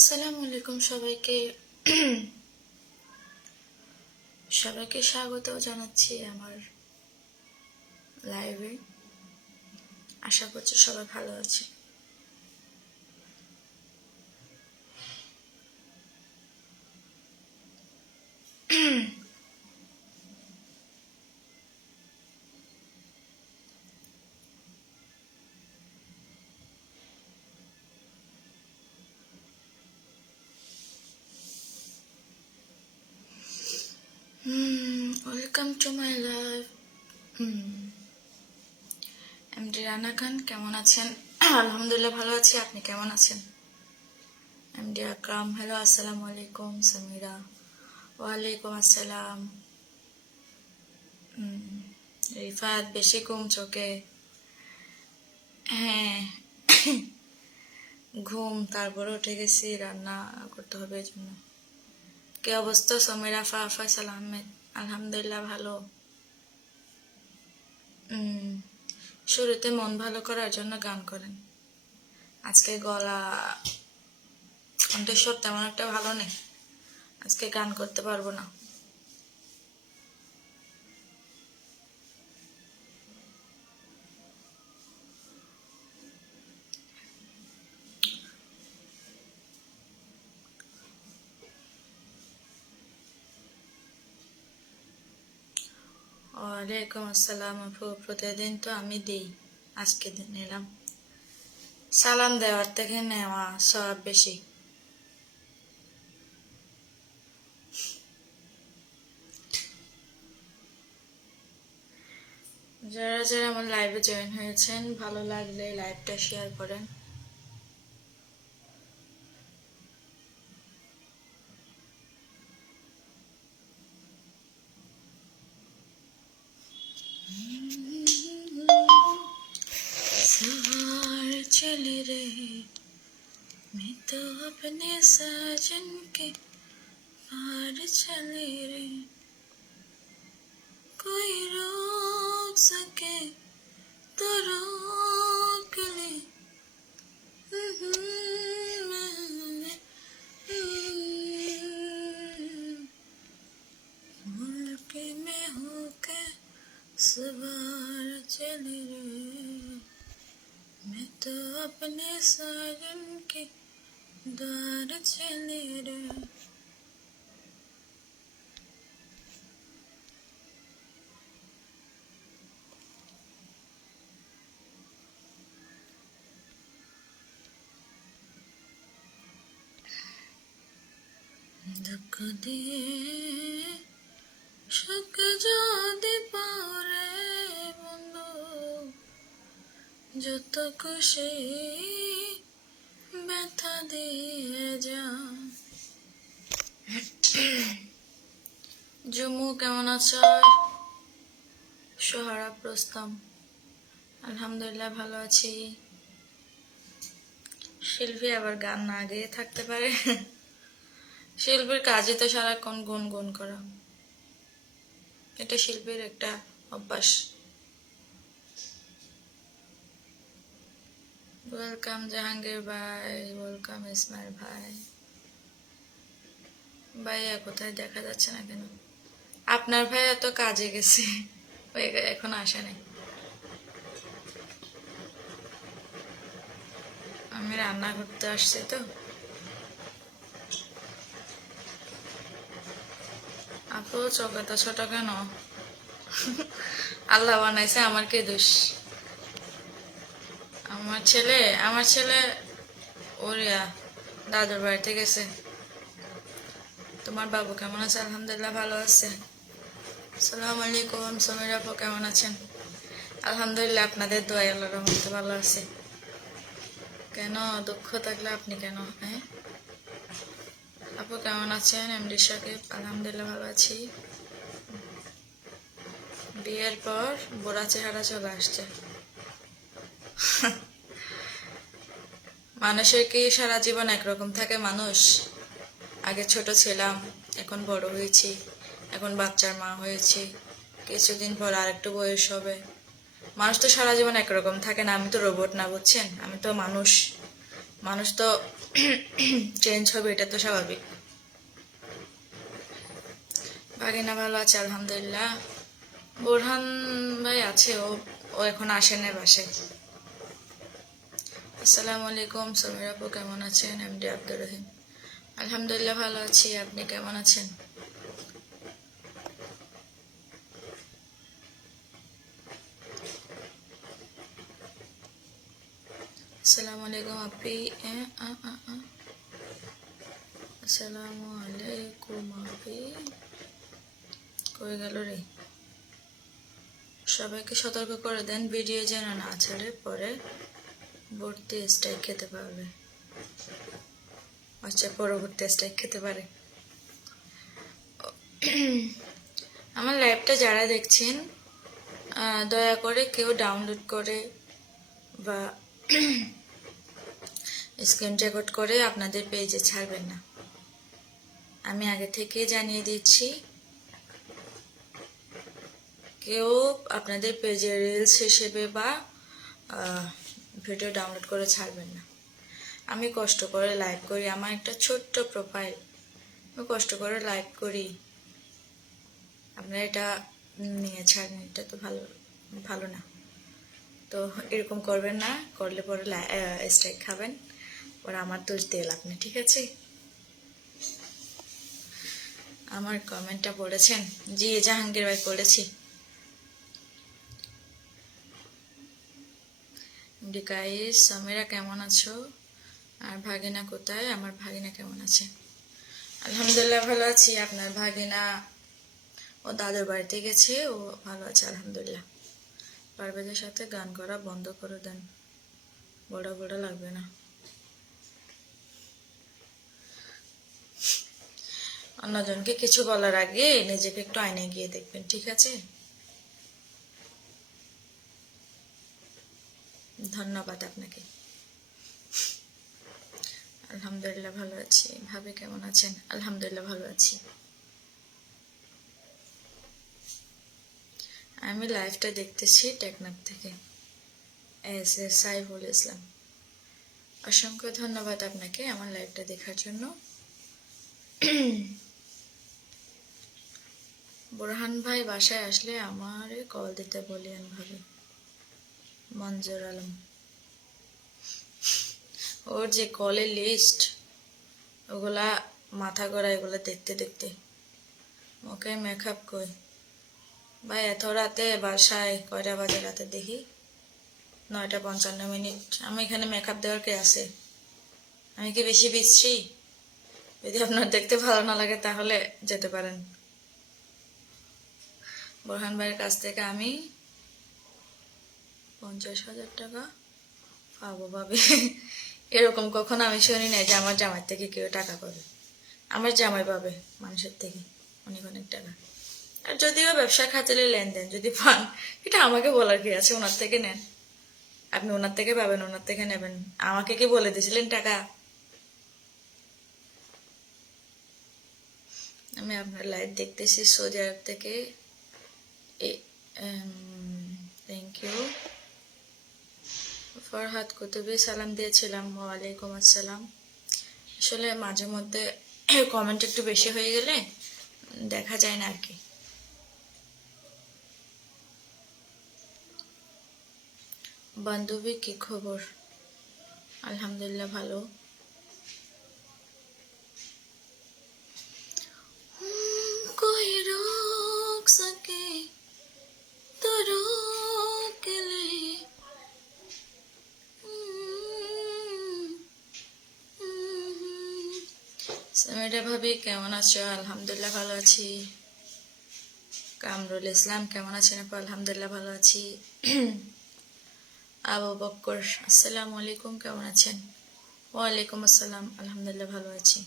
আসসালামু আলাইকুম সবাইকে। সবাইকে স্বাগত জানাচ্ছি আমার লাইভে। আশা করছি সবাই ভালো আছে। Welcome to my live. MD Rana Khan কেমন আছেন? আলহামদুলিল্লাহ ভালো আছি, আপনি কেমন আছেন? এমডি আকরাম হ্যালো, আসসালামু আলাইকুম। সামিরা ওয়ালাইকুম আসসালাম। রিফাত বেশি ঘুম চোখে? হ্যাঁ, ঘুম, তারপরে উঠে গেছি, রান্না করতে হবে এই জন্য। কি অবস্থা সমীরা ফয়সাল আহমেদ? আলহামদুলিল্লাহ ভালো। শুরুতে মন ভালো করার জন্য গান করেন। আজকে গলা কণ্ঠস্বর তেমন একটা ভালো নেই, আজকে গান করতে পারবো না। ওয়ালাইকুম আসসালাম আপু, প্রতিদিন তো আমি দিই, আজকে নিলাম। সালাম দেওয়ার থেকে নেওয়া সব বেশি। যারা যারা আমার লাইভে জয়েন হয়েছেন, ভালো লাগলে লাইভটা শেয়ার করেন। सवार चले रहे मैं तो अपने साजन के पार चले रे, कोई रोक सके तो रोक ले। मुल्क में होके सवार चले रे, मैं तो अपने साजन के द्वार चले रे। দুঃখ দিয়ে সুখ যদি পারে বন্ধু, যত খুশি ব্যথা দিয়ে যা। জুমু কেমন আছো? সোহারা প্রস্তাম আলহামদুলিল্লাহ ভালো আছি। শিল্পী আবার গান না গেয়ে থাকতে পারে? শিল্পীর কাজই তো সারাক্ষণ গুনগুন করা, এটা শিল্পীর একটা অভ্যাস। ওয়েলকাম জাহাঙ্গীর ভাই, ওয়েলকাম ইসমাইল ভাই। ভাইয়া কোথায় দেখা যাচ্ছে না কেন? আপনার ভাইয়া তো কাজে গেছে, এখন আসে নাই। আমি রান্না করতে আসছি তো। আপু চোখ এত ছোট কেন? আল্লাহ বানাইছে, আমার কি দোষ? আমার ছেলে ওরিয়া দাদুর বাড়িতে গেছে। তোমার বাবু কেমন আছে? আলহামদুলিল্লাহ ভালো আছে। আসসালামু আলাইকুম। সমীর আপু কেমন আছেন? আলহামদুলিল্লাহ আপনাদের দোয়াই আল্লাহর রহমতে ভালো আছে। কেন দুঃখ থাকলে আপনি কেন? হ্যাঁ আপু কেমন আছেন? এমডি সাকিব আলহামদুলিল্লাহ ভালো আছি। বিয়ের পর বুড়া চেহারা চলে আসছে। মানুষের কি সারা জীবন একরকম থাকে? মানুষ আগে ছোট ছিলাম, এখন বড় হয়েছি, এখন বাচ্চার মা হয়েছি, কিছুদিন পর আরেকটু বয়স হবে। মানুষ তো সারা জীবন একরকম থাকে না। আমি তো রোবট না, বুঝছেন? আমি তো মানুষ। মানুষ তো চেঞ্জ হবে, এটা তো স্বাভাবিক। ভাগিনা ভালো আছে আলহামদুলিল্লাহ। বোরহান ভাই আছে, ও ও এখন আসে না বাসায়। আসসালামু আলাইকুম সমীর আপু, কেমন আছেন? এমডি আব্দুর রহিম। আলহামদুলিল্লাহ ভালো আছি, আপনি কেমন আছেন? আসসালামু আলাইকুম আপি। আসসালামু আলাইকুম আপি, কই গেল রে? সবাইকে সতর্ক করে দেন, ভিডিও যেন না ছাড়ে, পরে ভর্তি স্ট্রাইক খেতে পারবে। আচ্ছা, পরবর্তী স্ট্রাইক খেতে পারে। আমার লাইভটা যারা দেখছেন, দয়া করে কেউ ডাউনলোড করে বা স্ক্রিন রেকর্ড করে আপনাদের পেজে ছাড়বেন না। আমি আগে থেকে জানিয়ে দিচ্ছি, কেউ আপনাদের পেজে রিলস হিসেবে বা ভিডিও ডাউনলোড করে ছাড়বেন না। আমি কষ্ট করে লাইভ করি, আমার একটা ছোট্ট প্রোফাইল, আমি কষ্ট করে লাইভ করি, আপনারা এটা নিয়ে ছাড়েন, এটা তো ভালো না। তো এরকম করবেন না, করলে পরে স্ট্রাইক খাবেন, পরে আমার দোষ দিয়ে লাভ নেই, ঠিক আছে? আমার কমেন্টটা পড়েছেন? জি জাহাঙ্গীর ভাই, পড়েছি। গাইস, সামিরা কেমন আছো? আর ভাগিনা কোথায়? আমার ভাগিনা কেমন আছে? আলহামদুলিল্লাহ ভালো আছি। আপনার ভাগিনা ও দাদুর বাড়িতে গেছে, ও ভালো আছে আলহামদুলিল্লাহ। পারভেজের সাথে গান করা বন্ধ করে দেন, বড় বড় লাগবে না। অন্যজনকে কিছু বলার আগে নিজেকে একটু আয়নায় গিয়ে দেখবেন, ঠিক আছে? ধন্যবাদ আপনাকে। আলহামদুলিল্লাহ ভালো আছি। ভাবি কেমন আছেন? আলহামদুলিল্লাহ ভালো আছি। আমি লাইভটা দেখতেছি টেকনাফ থেকে, এস এস সাইফুল ইসলাম। অসংখ্য ধন্যবাদ আপনাকে আমার লাইভটা দেখার জন্য। বোরহান ভাই বাসায় আসলে আমারে কল দিতে বলিয়েন ভাবি। মঞ্জুর আলম, ওর যে কলের লিস্ট, ওগুলা মাথা গড়া, এগুলো দেখতে দেখতে ওকে মেকআপ কই ভাই। এত রাতে বাসায় কয়টা বাজে রাতে দেখি? 9:55। আমি এখানে মেকআপ দেওয়ার কে আছে? আমি কি বেশি বিশ্রী? যদি আপনার দেখতে ভালো না লাগে তাহলে যেতে পারেন। বোরহান ভাইয়ের কাছ থেকে আমি 50,000 টাকা পাবো ভাবে। এরকম কখনো আমি শুনি নাই যে আমার জামাই থেকে কেউ টাকা পাবে। আমার জামাই পাবে মানুষের থেকে অনেক অনেক টাকা। আর যদিও ব্যবসা খাতিরে লেনদেন যদি পান, এটা আমাকে বলার কি আছে? ওনার থেকে নেন, আপনি ওনার থেকে পাবেন, ওনার থেকে নেবেন। আমাকে কি বলে দিয়েছিলেন টাকা? আমি আপনার লাইভ দেখতেছি সৌদি আরব থেকে। Thank you. ফরহাদ কুতুবি সালাম দিয়েছিলাম। ওয়ালাইকুম আসসালাম। আসলে মাঝে মধ্যে কমেন্ট একটু বেশি হয়ে গেলে দেখা যায় না আর কি। বান্ধবী কি খবর? আলহামদুলিল্লাহ ভালো। कोई रोक सके तो रोक ले। সামিরা ভাবি কেমন আছো? আলহামদুলিল্লাহ ভালো আছি। কামরুল ইসলাম কেমন আছেন আপু? আলহামদুলিল্লাহ ভালো আছি। আবু বক্কর আসসালামু আলাইকুম, কেমন আছেন? ওয়ালাইকুম আসসালাম, আলহামদুলিল্লাহ ভালো আছি।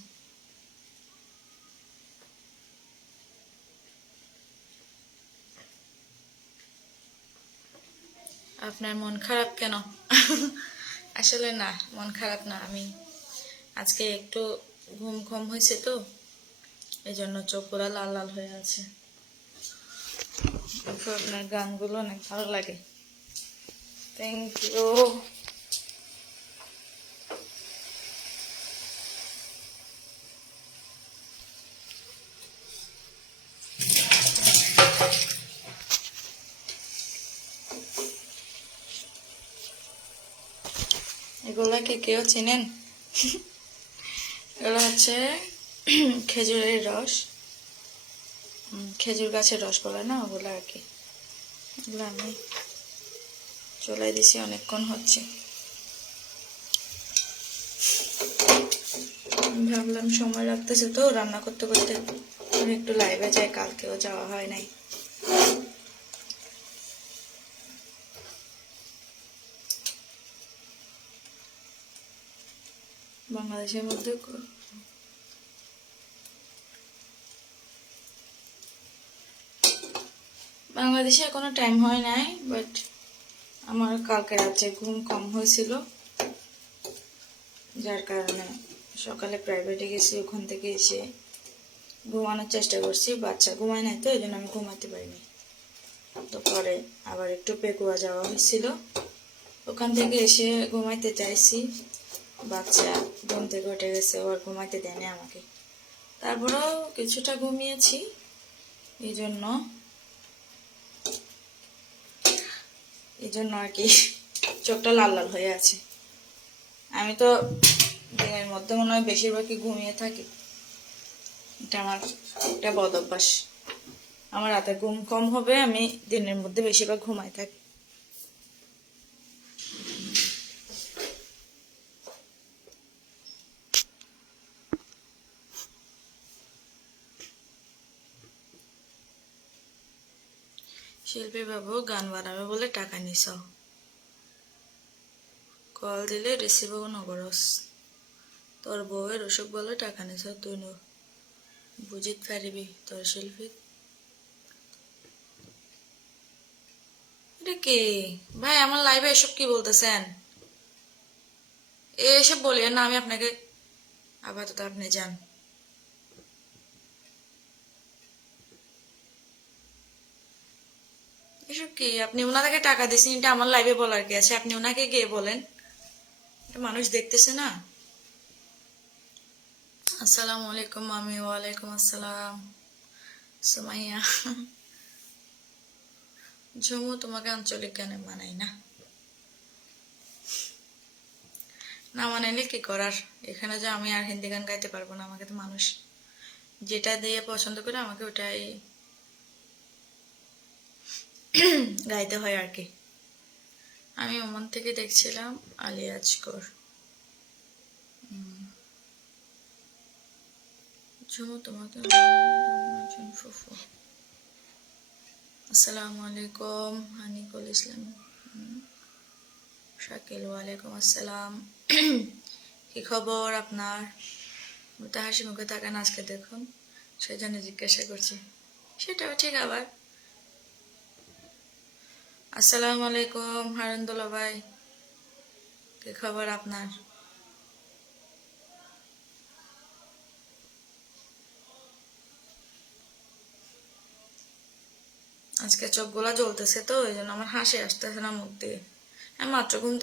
আপনার মন খারাপ কেন? আসলে না, মন খারাপ না। আমি আজকে একটু ঘুম কম হয়েছে তো, এই জন্য চোখগুলো লাল লাল হয়ে আছে। আপনার গানগুলো অনেক ভালো লাগে, থ্যাংক ইউ। কি কেউ চেনেন? এগুলো হচ্ছে খেজুরের রস, খেজুর গাছের রস বলে না, ওগুলো আর কি। এগুলো আমি চলাই দিছি, অনেকক্ষণ হচ্ছে। ভাবলাম সময় লাগতেছে তো রান্না করতে করতে, আমি একটু লাইভে যাই, কালকেও যাওয়া হয় নাই। বাংলাদেশের মধ্যে বাংলাদেশে এখনো টাইম হয় নাই, বাট আমার কালকে রাতে ঘুম কম হয়েছিল, যার কারণে সকালে প্রাইভেটে গেছি, ওখান থেকে এসে ঘুমানোর চেষ্টা করছি। বাচ্চা ঘুমায় নাই তো, এই জন্য আমি ঘুমাতে পারিনি। তো পরে আবার একটু পেকুয়া যাওয়া হয়েছিল, ওখান থেকে এসে ঘুমাইতে চাইছি, বাচ্চা ঘুম থেকে উঠে গেছে, ও আর ঘুমাইতে দেয়নি আমাকে। তারপরেও কিছুটা ঘুমিয়েছি, এই জন্য আর কি চোখটা লাল লাল হয়ে আছে। আমি তো দিনের মধ্যে মনে হয় বেশিরভাগই ঘুমিয়ে থাকি, এটা আমার একটা বদ অভ্যাস। আমার রাতে ঘুম কম হবে, আমি দিনের মধ্যে বেশিরভাগ ঘুমাই থাকি। শিল্পী বাবু গান বানাবে বলে টাকা নিছ, কল দিলে রিসিভও নগরস, তোর বউয়ের অসুখ বলে টাকা নিছ, তুই বুঝিত পারিবি তোর শিল্পী। এটা কে ভাই? আমার লাইভে এসব কি বলতেছেন? এসব বলিয়েন না, আমি আপনাকে আপাতত আপনি যান। এসব কি? আপনি ওনাকে টাকা দিয়েছেন, এটা আমার লাইভে বলার কি আছে? আপনি ওনাকে গিয়ে বলেন, এটা মানুষ দেখতেছে না। আসসালামু আলাইকুম মামি। ওয়ালাইকুম আসসালাম সুমাইয়া। ঝুমু, তোমাকে আঞ্চলিক গানে মানাই না। না মানাইলে কি করার, এখানে যে আমি আর হিন্দি গান গাইতে পারবো না, আমাকে তো মানুষ যেটা দিয়ে পছন্দ করে আমাকে ওটাই গাইতে হয় আর কি। আমি ওমান থেকে দেখছিলাম আলিয়াজকর। ঝুমু, তোমাকে ফুফু। আসসালামু আলাইকুম হানিকুল ইসলাম শাকিল। ওয়ালাইকুম আসসালাম। কি খবর আপনার? তো হাসি মুখে থাকেন আজকে, দেখুন সেই জন্য জিজ্ঞাসা করছি। সেটাও ঠিক আবার। আসসালামু আলাইকুম হারুন্দুল্লা ভাই, কি খবর আপনার? আজকে চোখগুলা জ্বলতেছে তো, এই জন্য আমার হাসি আসতেছে না মুখ দিয়ে। আমি মাত্র ঘুম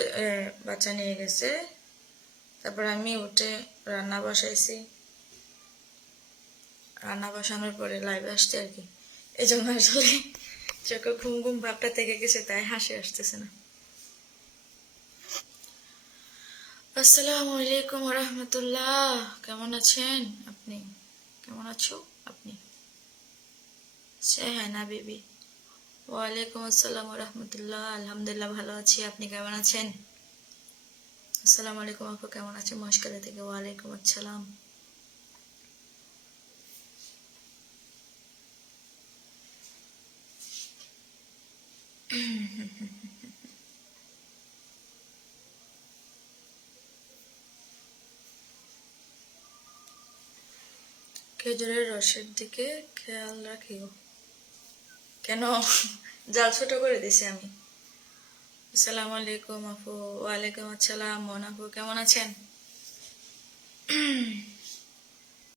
বাচ্চা নিয়ে গেছে, তারপর আমি উঠে রান্না বসাইছি, রান্না বসানোর পরে লাইভে আসছে আর কি। এই জন্য আসলে চোখে ঘুম ঘুম ভাবটা থেকে গেছে, তাই হাসি আসতেছে না। আসসালামু আলাইকুম রহমতুল্লাহ, কেমন আছেন আপনি? কেমন আছো আপনি? সে হ্যাঁ না বেবি। ওয়ালাইকুম আসসালাম রহমতুল্লাহ, আলহামদুলিল্লাহ ভালো আছি, আপনি কেমন আছেন? আসসালামু আলাইকুম আপু, কেমন আছেন মহেশখালী থেকে? ওয়ালাইকুম আসসালাম। খেজুরের রসের দিকে খেয়াল রাখিও। কেন? জাল ছোট করে দিছি আমি। আসসালামু আলাইকুম আপু। ওয়ালাইকুম আসসালাম মন আপু, কেমন আছেন?